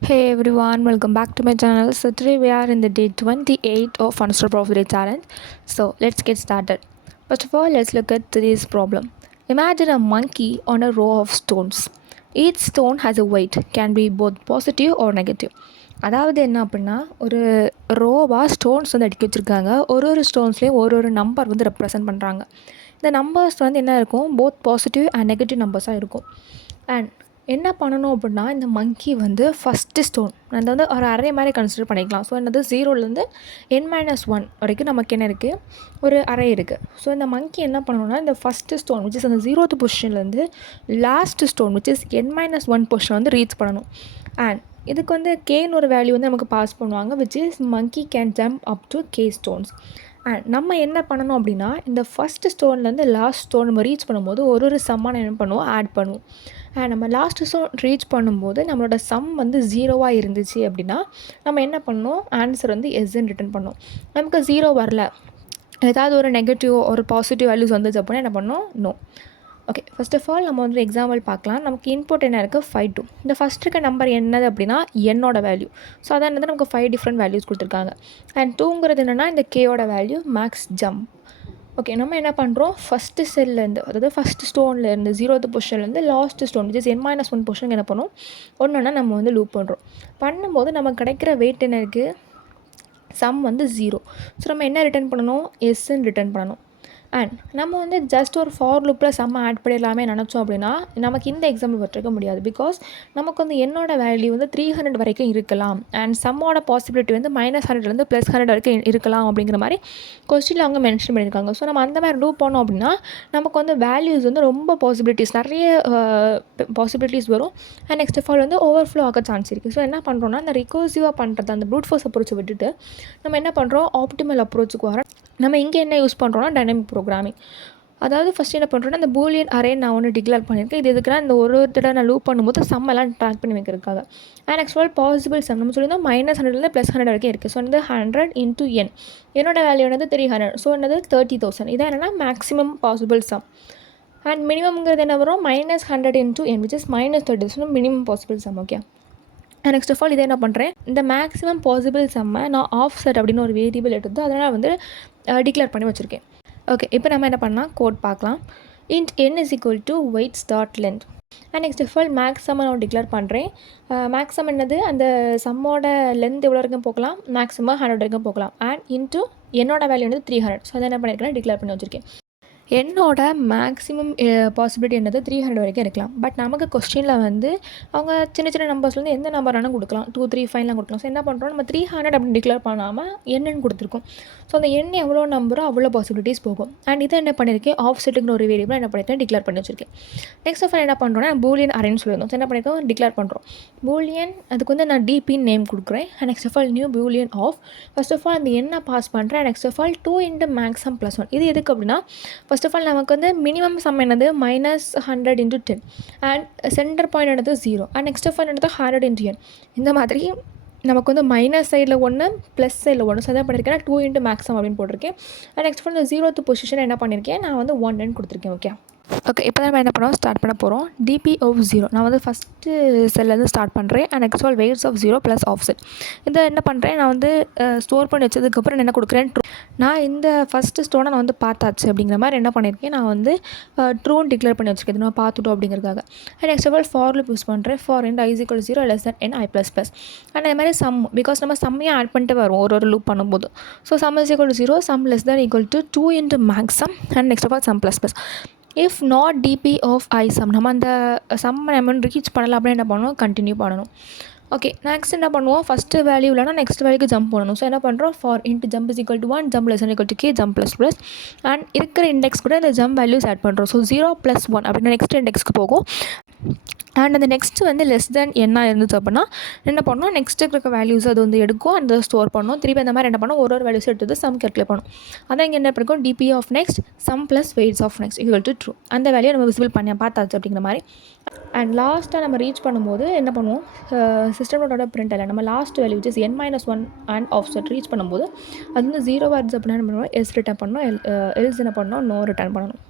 Hey everyone, welcome back to my channel. So today we are in the day 28 of Unstop Profit Day Challenge. So let's get started. First of all, let's look at today's problem. Imagine a monkey on a row of stones. Each stone has a weight, can be both positive or negative. அதாவது என்ன அப்படின்னா ஒரு ரோவாக stones வந்து அடுக்கி வச்சுருக்காங்க. ஒரு ஸ்டோன்ஸ்லேயும் ஒரு number வந்து ரெப்ரசன்ட் பண்ணுறாங்க. இந்த நம்பர்ஸ் வந்து என்ன இருக்கும், போத் பாசிட்டிவ் அண்ட் நெகட்டிவ் நம்பர்ஸாக இருக்கும். அண்ட் என்ன பண்ணணும் அப்படின்னா, இந்த மங்கி வந்து ஃபஸ்ட்டு ஸ்டோன் அதை வந்து ஒரு அரே மாதிரி கன்சிடர் பண்ணிக்கலாம். ஸோ என்னது 0லேருந்து n-1 வரைக்கும் நமக்கு என்ன இருக்குது, ஒரு அரே இருக்குது. ஸோ இந்த மங்கி என்ன பண்ணணும்னா, இந்த ஃபஸ்ட்டு ஸ்டோன் விச் இஸ் அந்த 0th பொசிஷன்லேருந்து last stone which is n-1 position வந்து ரீச் பண்ணணும். அண்ட் இதுக்கு வந்து கேன்னு ஒரு வேல்யூ வந்து நமக்கு பாஸ் பண்ணுவாங்க, which is monkey can jump up to k stones. And நம்ம என்ன பண்ணணும் அப்படின்னா, இந்த ஃபஸ்ட்டு ஸ்டோன்லேருந்து லாஸ்ட் ஸ்டோன் நம்ம ரீச் பண்ணும்போது ஒரு சம்மான என்ன பண்ணுவோம், ஆட் பண்ணுவோம். அண்ட் நம்ம லாஸ்ட் ஸ்டோன் ரீச் பண்ணும்போது நம்மளோட சம் வந்து 0வாக இருந்துச்சு அப்படின்னா நம்ம என்ன பண்ணணும், ஆன்சர் வந்து எஸ்ன்னு ரிட்டன் பண்ணணும். நமக்கு 0 வரல, ஏதாவது ஒரு நெகட்டிவ் ஒரு பாசிட்டிவ் வேல்யூஸ் வந்துச்சு அப்படின்னா என்ன பண்ணணும், no. Okay, first of all நம்ம வந்து எக்ஸாம்பிள் பார்க்கலாம். நமக்கு இன்புட் என்ன இருக்குது, 5 2. இந்த ஃபஸ்ட் இருக்க நம்பர் என்னது அப்படின்னா என்னோட வேல்யூ. ஸோ அதான் என்னது, நமக்கு 5 டிஃப்ரெண்ட் வேல்யூஸ் கொடுத்துருக்காங்க. அண்ட் 2ங்கிறது என்னென்னா இந்த கேயோட வேல்யூ, மேக்ஸ் ஜம்ப். ஓகே, நம்ம என்ன பண்ணுறோம், ஃபஸ்ட்டு செல்லேருந்து, அதாவது ஃபஸ்ட்டு ஸ்டோன்லேருந்து 0th பொசிஷன்லேருந்து last stone which is n-1 பொசிஷனுக்கு என்ன பண்ணுவோம், ஒன்றுனா நம்ம வந்து லூப் பண்ணும்போது நமக்கு கிடைக்கிற வெயிட் என்ன இருக்குது, சம் வந்து 0. ஸோ நம்ம என்ன ரிட்டர்ன் பண்ணணும், எஸ்ன்னு ரிட்டர்ன் பண்ணணும். அண்ட் நம்ம வந்து ஜஸ்ட் ஒரு ஃபார் லூப்பில் செம்ம ஆட் பண்ணிடலாமே நினச்சோம் அப்படின்னா நமக்கு இந்த எக்ஸாம்பிள் வச்சுருக்க முடியாது. பிகாஸ் நமக்கு வந்து என்னோட வேல்யூ வந்து 300 வரைக்கும் இருக்கலாம், அண்ட் சம்மோட பாசிபிலிட்டி வந்து -100லேருந்து +100 வரைக்கும் இருக்கலாம் அப்படிங்கிற மாதிரி கொஸ்டினில் அவங்க மென்ஷன் பண்ணியிருக்காங்க. ஸோ நம்ம அந்த மாதிரி லூப் பண்ணோம் அப்படின்னா நமக்கு வந்து வேல்யூஸ் வந்து ரொம்ப பாசிபிலிட்டிஸ், நிறைய பாசிபிலிட்டிஸ் வரும். அண்ட் நெக்ஸ்ட் ஆஃப் ஆல் வந்து ஓவர்ஃப்ளோ ஆக சான்ஸ் இருக்குது. ஸோ என்ன பண்ணுறோன்னா, அந்த ரிகர்சிவாக பண்ணுறது, அந்த ப்ரூட் ஃபோர்ஸ் அப்ரோச்சை விட்டுட்டு நம்ம என்ன பண்ணுறோம், ஆப்டிமல் அப்ரோச்சுக்கு வரோம். நம்ம இங்கே என்ன யூஸ் பண்ணுறோன்னா, டைனமிக் ப்ரோக்ராமிங். அதாவது ஃபஸ்ட் என்ன பண்ணுறோன்னா, அந்த பூலியன் அரே நான் ஒன்று டிக்ளேர் பண்ணியிருக்கேன். இது எதுக்குன்னா, இந்த ஒரு தடவை நான் லூப் பண்ணும்போது சம்மெல்லாம் ட்ராக் பண்ணி வைக்கிறதுக்காக. And next all possible sum நம்ம சொல்லியிருந்தோம் -100லேருந்து +100 வரைக்கும் இருக்குது. ஸோ வந்து 100 × n, என்னோட வேல்யூ என்னது 300. ஸோ என்னது 30,000. இதான் என்னென்னா மேக்ஸிமம் பாசிபிள் சம். அண்ட் மினிமம்ங்கிறது என்ன வரும், -100 × n which is -30,000 minimum possible sum. Okay, next of all இதை என்ன பண்ணுறேன், இந்த மேக்ஸிமம் பாசிபிள் சம்மை நான் ஆஃப்செட் அப்படின்னு ஒரு வேரியபிள் எடுத்து அதனால் வந்து டிக்ளேர் பண்ணி வச்சுருக்கேன். ஓகே, இப்போ நம்ம என்ன பண்ணலாம், கோட் பார்க்கலாம். int n is equal to weights dot length. And next of all maximum நான் டிக்ளேர் பண்ணுறேன். மேக்ஸிமம் என்னது, அந்த சம்மோட லென்த் எவ்வளோ வரைக்கும் போகலாம், மேக்ஸிமம் 100 வரைக்கும் போகலாம். அண்ட் இன்ட்டு என்னோட வேல்யூ வந்து 300. ஸோ அதை என்ன பண்ணியிருக்கேன், டிக்ளேர் பண்ணி வச்சுருக்கேன். என்னோட மேக்ஸிமம் பாசிபிலிட்டி என்னது 300 வரைக்கும் இருக்கலாம். பட் நமக்கு கொஸ்டினில் வந்து அவங்க சின்ன சின்ன நம்பர்ஸ்லேருந்து எந்த நம்பர் வேணால் கொடுக்கலாம், 2 3 5லாம் கொடுக்கலாம். ஸோ என்ன பண்ணுறோம், நம்ம 300 அப்படின்னு டிக்ளேர் பண்ணாமல் என்னன்னு கொடுத்துருக்கோம். ஸோ அந்த எண் எவ்வளோ நம்பரோ அவ்வளோ பாசிபிலிட்டிஸ் போகும். அண்ட் இதை என்ன பண்ணியிருக்கேன், ஆஃப்செட்டுங்கிற ஒரு வேரியபிள் என்ன பண்ணியிருக்கேன், டிக்ளேர் பண்ணி வச்சிருக்கேன். நெக்ஸ்ட் ஆஃப் ஆல் என்ன பண்ணுறோன்னா, பூலியன் அரேன்னு சொல்லியிருந்தோம். ஸோ என்ன பண்ணியிருக்கோம், டிக்ளேர் பண்ணுறோம். பூலியன், அதுக்கு வந்து நான் டிபின்னு நேம் கொடுக்குறேன். And next of all new boolean of, first of all அந்த எண்ணை பாஸ் பண்ணுறேன். Next of all 2 × maximum +1. இது எதுக்கு அப்படின்னா, ஃபர்ஸ்ட் ஆஃப் ஆல் நமக்கு வந்து மினிமம் சம் என்னது -100 × 10 அண்ட் சென்டர் பாயிண்ட் என்னது 0 அண்ட் நெக்ஸ்ட் ஆஃப் ஆல் என்னது 100 × n. இந்த மாதிரி நமக்கு வந்து மைனஸ் சைடில் 1 ப்ளஸ் சைடில் 1. ஸோ அதான் பண்ணியிருக்கேன், 2 × மேக்ஸிமம் அப்படின்னு போட்டிருக்கேன். அண்ட் நெக்ஸ்ட் ஆஃப் ஆல் இந்த 0th பொசிஷன் என்ன பண்ணியிருக்கேன், நான் வந்து 1 கொடுத்துருக்கேன். ஓகே, இப்போ தான் நம்ம என்ன பண்ணுவோம், ஸ்டார்ட் பண்ண போகிறோம். டிபி ஆஃப் 0 நான் வந்து ஃபஸ்ட்டு செல்லேருந்து ஸ்டார்ட் பண்ணுறேன். And next all weights of 0 + offset. இதை என்ன பண்ணுறேன், நான் வந்து ஸ்டோர் பண்ணி வச்சதுக்கப்புறம் என்ன கொடுக்குறேன், ட்ரூ. நான் இந்த ஃபஸ்ட்டு ஸ்டோனை நான் வந்து பார்த்தாச்சு அப்படிங்கிற மாதிரி என்ன பண்ணியிருக்கேன், நான் வந்து ட்ரூன்னு டிக்ளேர் பண்ணி வச்சுருக்கேன், நான் பார்த்துட்டோம் அப்படிங்கிறதுக்காக. And next of all for loop use பண்ணுறேன். ஃபார் n i = 0 less than n i ++. And அதே மாதிரி சம், பிகாஸ் நம்ம சம்மையாக ஆட் பண்ணிட்டு வரும் ஒரு லூப் பண்ணும்போது. So sum is equal to 0, sum less than equal to 2 × maxsum and next of all sum ++. If not DP of I sum, நம்ம அந்த some நம்ம ரீச் பண்ணலாம் அப்படின்னு என்ன பண்ணணும், கண்டினியூ பண்ணணும். ஓகே, நெக்ஸ்ட் என்ன பண்ணுவோம், ஃபஸ்ட்டு வேல்யூ இல்லைனா நெக்ஸ்ட் வேல்யூக்கு ஜம்ப் பண்ணணும். ஸோ என்ன பண்ணுறோம், for into jump is equal to 1, jump less equal to k, jump ++. And இருக்கிற இண்டெக்ஸ் கூட இந்த ஜம்ப் வேல்யூஸ் ஆட் பண்ணுறோம். ஸோ 0 + 1 அப்படின்னா நெக்ஸ்ட் இண்டெக்ஸ்க்கு போகும். அண்ட் அந்த நெக்ஸ்ட்டு வந்து லெஸ் தென் என்ன இருந்துச்சு அப்படின்னா என்ன பண்ணணும், நெக்ஸ்ட்டு இருக்க வேல்யூஸ் அது வந்து எடுக்கும், அந்த ஸ்டோர் பண்ணணும். திருப்பி அந்த மாதிரி என்ன பண்ணணும், ஒரு வேல்யூஸ் எடுத்து சம் கேல்குலேட் பண்ணணும். அதான் இங்கே என்ன பண்ணிருக்கோம், DP of next sum + weights of next equal to true. அந்த வேல்யூ நம்ம விசிபிள் பண்ணி பார்த்தாச்சு அப்படிங்கிற மாதிரி. அண்ட் லாஸ்ட்டாக நம்ம ரீச் பண்ணும்போது என்ன பண்ணுவோம், சிஸ்டமோட பிரிண்ட் இல்லை, நம்ம last value which is n-1 and offset reach பண்ணும்போது அது வந்து 0 வருது அப்படின்னா என்ன பண்ணுவோம், எஸ் ரிட்டர்ன் பண்ணணும், எல்ஸ் என்ன பண்ணணும், நோ ரிட்டர்ன் பண்ணணும்.